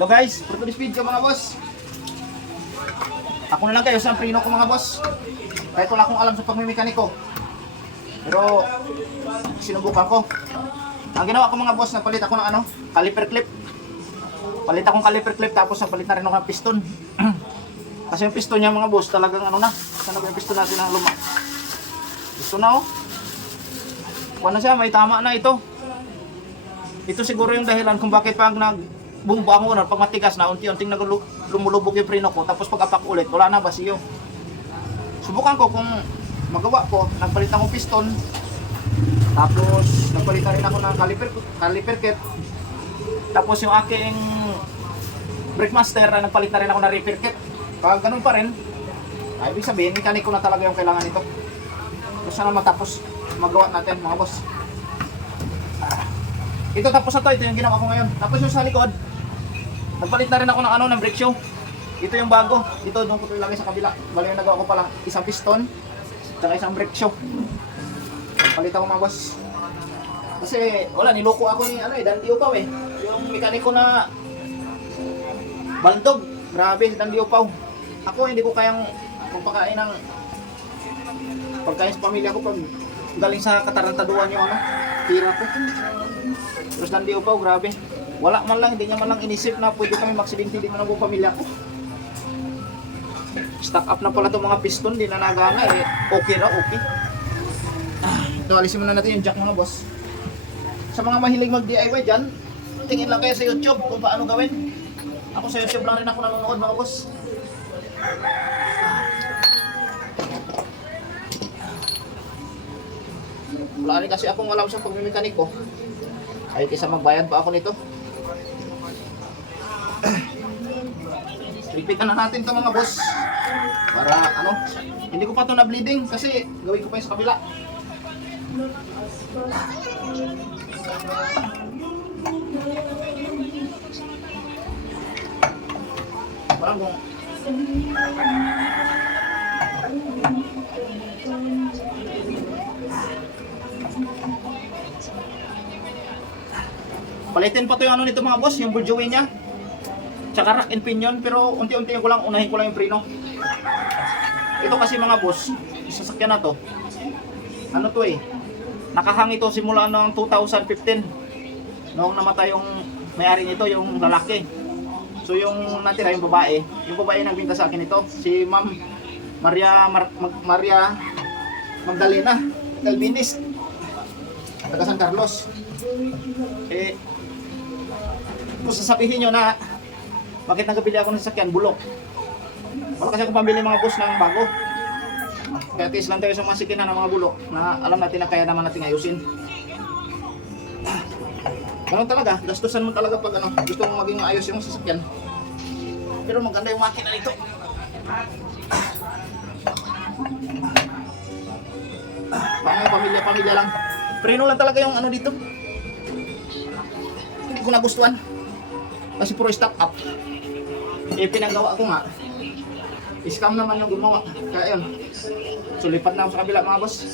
Hello guys, for today's video mga boss, ako na lang kayo sa prino ko mga boss. Kahit wala akong alam sa pagmimekaniko, pero sinubukan ko. Ang ginawa ko mga boss, napalit ako ng caliper clip. Palit akong caliper clip, tapos napalit na rin ako ng piston. Kasi yung piston niya mga boss talagang saan na ba yung piston natin na luma? Piston na Kuha na siya, may tama na ito. Ito siguro yung dahilan kung bakit pag bumba ako pag matigas na, unti-unting lumulubog yung preno ko, tapos pag apak ulit, wala na basiyo. Subukan ko kung magawa ko, nagpalit akong piston, tapos nagpalit na rin ako ng caliper kit, tapos yung aking brake master, nagpalit na rin ako ng repair kit. Pag ganun pa rin, ay ibig sabihin, mekaniko na talaga yung kailangan nito. Tapos sana matapos magawa natin mga boss. Ito tapos na to, ito yung ginawa ko ngayon. Tapos yung sa likod, nagpalit na rin ako ng brake shoe. Ito yung bago. Ito doon ko ito ilagay sa kabila. Bali yung nagawa ko pala isang piston, tsaka isang brake shoe. Palit ako mga boss. Kasi wala, niloko ako ni Dandy Upaw yung mekaniko na baldog. Grabe si Dandy Upaw. Ako hindi ko kayang pagpakain ng pagkain sa pamilya ko pag galing sa katarantaduan yung tira ko. Terus Dandy Upaw, grabe. Wala man lang, hindi niya man lang inisip na pwede kami maksidente din ng buong pamilya ko. Stock up na pala itong mga piston, di na nagana okay na, okay. Ito, alisin muna natin yung jack mga boss. Sa mga mahilig mag-DIY dyan, tingin lang kayo sa YouTube kung paano gawin. Ako sa YouTube lang rin ako nanonood mga boss. Wala rin kasi akong alam sa pagmimekaniko. Ay kaysa magbayad pa ako nito. Repeatan na natin to mga boss. Para hindi ko pa to na bleeding kasi gawin ko pa yung sa kabila. Parang palitin pa to yung nito mga boss, yung burjoey niya. Tsaka rack and pinion, pero unti-unti ko lang, unahin ko lang yung preno. Ito kasi mga boss, sasakyan na to. Nakahang ito simula noong 2015. Noong namatay yung may-ari nito, yung lalaki. So yung natira yung babae nagbinta sa akin ito, si Ma'am Maria Magdalena Galvinis, taga San Carlos. Kung sasabihin nyo na bakit nagabili ako ng sasakyan, bulok. Wala kasi akong pambili mga boss ng bago. Kaya tis lang tayo sa mga sikinan ng mga bulok na alam natin na kaya naman natin ayusin. Ganun talaga, gastusan mo talaga pag gusto mong maging ayos yung sasakyan. Pero maganda yung makina nito. Mga pamilya-pamilya lang. Preno lang talaga yung dito. Hindi ko nagustuhan. Kasi puro stock up. Pinagawa ko nga. Scam naman yung gumawa. Kaya yun. So lipat na ako sa kabila mga boss.